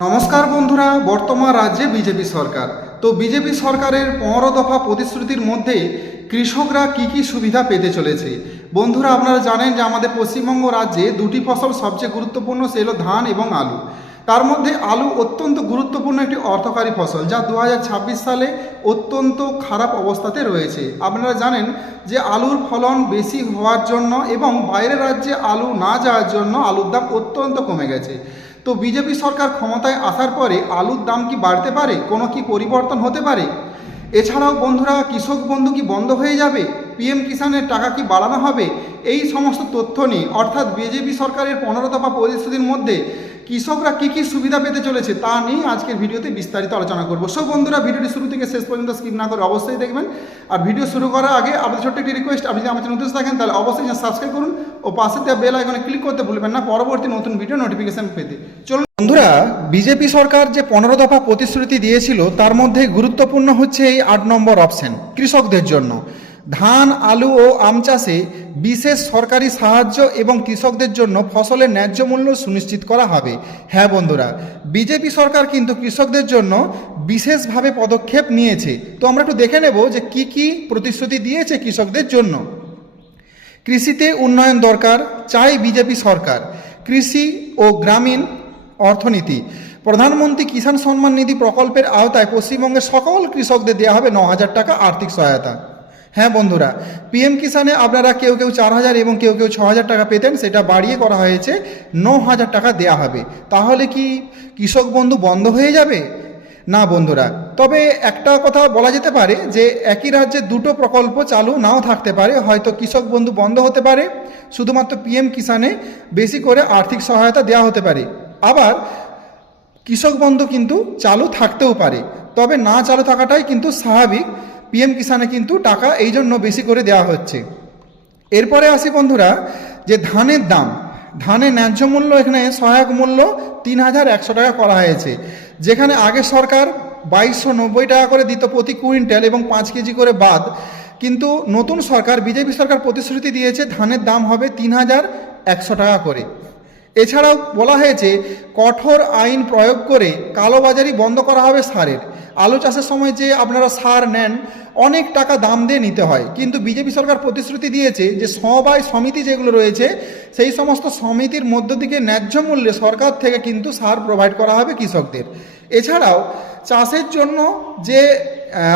নমস্কার বন্ধুরা, বর্তমান রাজ্যে বিজেপি সরকার। তো বিজেপি সরকারের 15 দফা প্রতিশ্রুতির মধ্যে কৃষকরা কি কি সুবিধা পেতে চলেছে। বন্ধুরা, আপনারা জানেন যে আমাদের পশ্চিমবঙ্গ রাজ্যে দুটি ফসল সবচেয়ে গুরুত্বপূর্ণ, সে হলো ধান এবং আলু। তার মধ্যে আলু অত্যন্ত গুরুত্বপূর্ণ একটি অর্থকারী ফসল, যা 2026 সালে অত্যন্ত খারাপ অবস্থাতে রয়েছে। আপনারা জানেন যে আলুর ফলন বেশি হওয়ার জন্য এবং বাইরের রাজ্যে আলু না যাওয়ার জন্য আলুর দাম অত্যন্ত কমে গেছে। তো বিজেপি সরকার ক্ষমতায় আসার পরে আলুর দাম কি বাড়তে পারে, কোনো কি পরিবর্তন হতে পারে? এছাড়াও বন্ধুরা, কৃষক বন্ধু কি বন্ধ হয়ে যাবে, পিএম কিষানের টাকা কি বাড়ানো হবে? এই সমস্ত তথ্য নিয়ে, অর্থাৎ বিজেপি সরকারের 15 দফা প্রতিশ্রুতির মধ্যে কৃষকরা কী কী সুবিধা পেতে চলেছে তা নিয়ে আজকের ভিডিওতে বিস্তারিত আলোচনা করব। সব বন্ধুরা, ভিডিওটি শুরু থেকে শেষ পর্যন্ত স্কিপ না করে অবশ্যই দেখবেন। আর ভিডিও শুরু করার আগে আপনাদের ছোট্ট একটি রিকোয়েস্ট, আপনি যদি আমার চ্যানেল নতুন থাকেন তাহলে অবশ্যই সাবস্ক্রাইব করুন ও পাশে দেওয়া বেল আইকনে ক্লিক করতে ভুলবেন না পরবর্তী নতুন ভিডিও নোটিফিকেশন পেতে। চলুন বন্ধুরা, বিজেপি সরকার যে 15 দফা প্রতিশ্রুতি দিয়েছিল তার মধ্যে গুরুত্বপূর্ণ হচ্ছে এই 8 নম্বর অপশন, কৃষকদের জন্য ধান, আলু ও আম চাষে বিশেষ সরকারি সাহায্য এবং কৃষকদের জন্য ফসলের ন্যায্য মূল্য সুনিশ্চিত করা হবে। হ্যাঁ বন্ধুরা, বিজেপি সরকার কিন্তু কৃষকদের জন্য বিশেষভাবে পদক্ষেপ নিয়েছে। তো আমরা একটু দেখে নেব যে কি কি প্রতিশ্রুতি দিয়েছে কৃষকদের জন্য। কৃষিতে উন্নয়ন দরকার, চাই বিজেপি সরকার। কৃষি ও গ্রামীণ অর্থনীতি, প্রধানমন্ত্রী কিষাণ সম্মান নিধি প্রকল্পের আওতায় পশ্চিমবঙ্গের সকল কৃষকদের দেওয়া হবে 9,000 টাকা আর্থিক সহায়তা। হ্যাঁ বন্ধুরা, পিএম কিষাণে আপনারা কেউ কেউ 4,000 এবং কেউ কেউ 6,000 টাকা পেতেন, সেটা বাড়িয়ে করা হয়েছে 9,000 টাকা দেওয়া হবে। তাহলে কি কৃষক বন্ধু বন্ধ হয়ে যাবে? না বন্ধুরা, তবে একটা কথা বলা যেতে পারে যে একই রাজ্যে দুটো প্রকল্প চালু নাও থাকতে পারে। হয়তো কৃষক বন্ধু বন্ধ হতে পারে, শুধুমাত্র পিএম কিষাণে বেশি করে আর্থিক সহায়তা দেওয়া হতে পারে। আবার কৃষক বন্ধু কিন্তু চালু থাকতেও পারে, তবে না চালু থাকাটাই কিন্তু স্বাভাবিক। পিএম কিষাণে কিন্তু টাকা এই জন্য বেশি করে দেওয়া হচ্ছে। এরপরে আসি বন্ধুরা, যে ধানের দাম, ধানের ন্যায্য মূল্য এখানে সহায়ক মূল্য 3,100 টাকা করা হয়েছে। যেখানে আগের সরকার 2,290 টাকা করে দিত প্রতি কুইন্টাল এবং 5 কেজি করে বাদ, কিন্তু নতুন সরকার বিজেপি সরকার প্রতিশ্রুতি দিয়েছে ধানের দাম হবে 3,100 টাকা করে। এছাড়াও বলা হয়েছে কঠোর আইন প্রয়োগ করে কালোবাজারি বন্ধ করা হবে সারের। আলু চাষের সময় যে আপনারা সার নেন, অনেক টাকা দাম দিয়ে নিতে হয়, কিন্তু বিজেপি সরকার প্রতিশ্রুতি দিয়েছে যে সমবায় সমিতি যেগুলো রয়েছে সেই সমস্ত সমিতির মধ্য থেকে ন্যায্য মূল্যে সরকার থেকে কিন্তু সার প্রোভাইড করা হবে কৃষকদের। এছাড়াও চাষের জন্য যে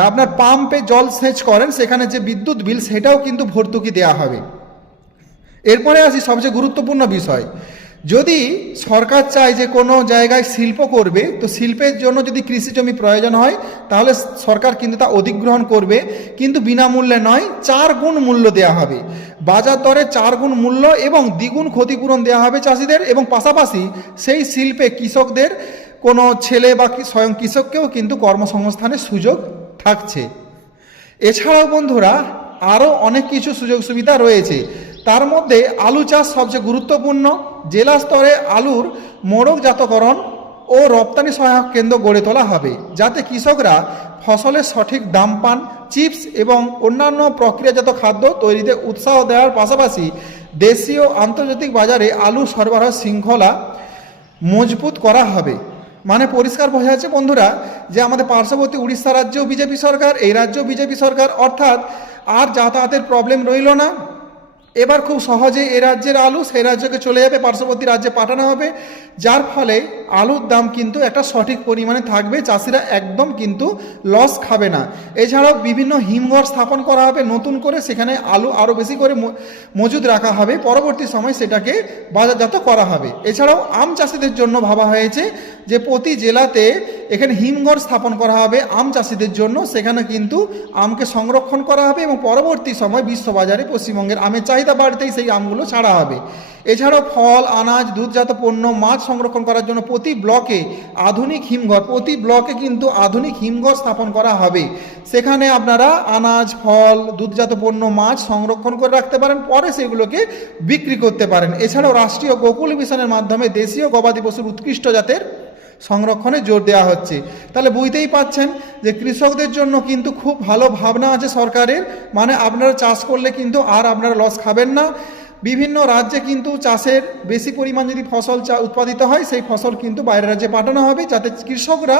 আপনার পাম্পে জল সেচ করেন, সেখানে যে বিদ্যুৎ বিল, সেটাও কিন্তু ভর্তুকি দেওয়া হবে। এরপরে আসি সবচেয়ে গুরুত্বপূর্ণ বিষয়, যদি সরকার চায় যে কোনো জায়গায় শিল্প করবে, তো শিল্পের জন্য যদি কৃষি জমি প্রয়োজন হয় তাহলে সরকার কিন্তু তা অধিগ্রহণ করবে, কিন্তু বিনামূল্যে নয়, 4 গুণ মূল্য দেওয়া হবে। বাজার দরে 4 গুণ মূল্য এবং দ্বিগুণ ক্ষতিপূরণ দেওয়া হবে চাষিদের, এবং পাশাপাশি সেই শিল্পে কৃষকদের কোনো ছেলে বা স্বয়ং কৃষককেও কিন্তু কর্মসংস্থানের সুযোগ থাকছে। এছাড়াও বন্ধুরা আরও অনেক কিছু সুযোগ সুবিধা রয়েছে। তার মধ্যে আলু চাষ সবচেয়ে গুরুত্বপূর্ণ। জেলা স্তরে আলুর মোড়কজাতকরণ ও রপ্তানি সহায়ক কেন্দ্র গড়ে তোলা হবে, যাতে কৃষকরা ফসলের সঠিক দাম পান। চিপস এবং অন্যান্য প্রক্রিয়াজাত খাদ্য তৈরিতে উৎসাহ দেওয়ার পাশাপাশি দেশীয় আন্তর্জাতিক বাজারে আলু সরবরাহ শৃঙ্খলা মজবুত করা হবে। মানে পরিষ্কার বোঝা যাচ্ছে বন্ধুরা যে আমাদের পার্শ্ববর্তী উড়িষ্যা রাজ্যেও বিজেপি সরকার, এই রাজ্যেও বিজেপি সরকার, অর্থাৎ আর যাতায়াতের প্রবলেম রইল না। এবার খুব সহজে এ রাজ্যের আলু সেই রাজ্যকে চলে যাবে, পার্শ্ববর্তী রাজ্যে পাঠানো হবে, যার ফলে আলুর দাম কিন্তু একটা সঠিক পরিমাণে থাকবে, চাষিরা একদম কিন্তু লস খাবে না। এছাড়াও বিভিন্ন হিমঘর স্থাপন করা হবে নতুন করে, সেখানে আলু আরও বেশি করে মজুদ রাখা হবে, পরবর্তী সময় সেটাকে বাজারজাত করা হবে। এছাড়াও আম চাষিদের জন্য ভাবা হয়েছে যে প্রতি জেলাতে এখানে হিমঘর স্থাপন করা হবে আম চাষিদের জন্য, সেখানে কিন্তু আমকে সংরক্ষণ করা হবে এবং পরবর্তী সময় বিশ্ববাজারে পশ্চিমবঙ্গের আমের চাহিদা বাড়তেই সেই আমগুলো ছাড়া হবে। এছাড়াও ফল, আনাজ, দুধজাত পণ্য, মাছ সংরক্ষণ করার জন্য প্রতি ব্লকে আধুনিক হিমঘর, প্রতি ব্লকে কিন্তু আধুনিক হিমঘর স্থাপন করা হবে। সেখানে আপনারা আনাজ, ফল, দুধজাত পণ্য, মাছ সংরক্ষণ করে রাখতে পারেন, পরে সেগুলোকে বিক্রি করতে পারেন। এছাড়াও রাষ্ট্রীয় গোকুল মিশনের মাধ্যমে দেশীয় গবাদি পশুর উৎকৃষ্ট জাতের সংরক্ষণে জোর দেওয়া হচ্ছে। তাহলে বুঝতেই পাচ্ছেন যে কৃষকদের জন্য কিন্তু খুব ভালো ভাবনা আছে সরকারের। মানে আপনারা চাষ করলে কিন্তু আর আপনারা লস খাবেন না, বিভিন্ন রাজ্যে কিন্তু চাষের বেশি পরিমাণ যদি ফসল উৎপাদিত হয় সেই ফসল কিন্তু বাইরের রাজ্যে পাঠানো হবে, যাতে কৃষকরা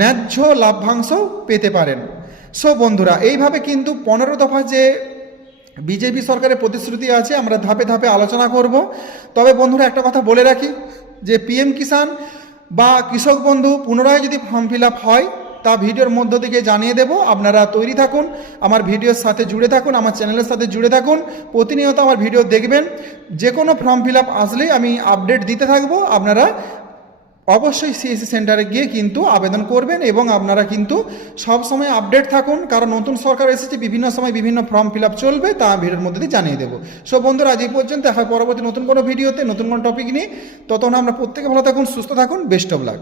ন্যায্য লাভ্যাংশ পেতে পারেন। সো বন্ধুরা, এইভাবে কিন্তু 15 দফা যে বিজেপি সরকারের প্রতিশ্রুতি আছে আমরা ধাপে ধাপে আলোচনা করব। তবে বন্ধুরা, একটা কথা বলে রাখি যে পিএম কিষাণ বা কৃষক বন্ধু পুনরায় যদি ফর্ম ফিল আপ হয় তা ভিডিওর মধ্য থেকে জানিয়ে দেব। আপনারা তৈরি থাকুন, আমার ভিডিওর সাথে জুড়ে থাকুন, আমার চ্যানেলের সাথে জুড়ে থাকুন, প্রতিনিয়ত আমার ভিডিও দেখবেন। যে কোনো ফর্ম ফিল আপ আসলেই আমি আপডেট দিতে থাকবো। আপনারা অবশ্যই সিএসসি সেন্টারে গিয়ে কিন্তু আবেদন করবেন এবং আপনারা কিন্তু সব সময় আপডেট থাকুন, কারণ নতুন সরকার এসেছে, বিভিন্ন সময় বিভিন্ন ফর্ম ফিল আপ চলবে, তা ভিডিওর মধ্যে দিয়ে জানিয়ে দেবো। সো বন্ধুরা, আজ এই পর্যন্ত, দেখা হয় পরবর্তী নতুন কোনো ভিডিওতে নতুন কোনো টপিক নিয়ে। ততক্ষণ আমরা প্রত্যেকে ভালো থাকুন, সুস্থ থাকুন, বেস্ট অফ লাক।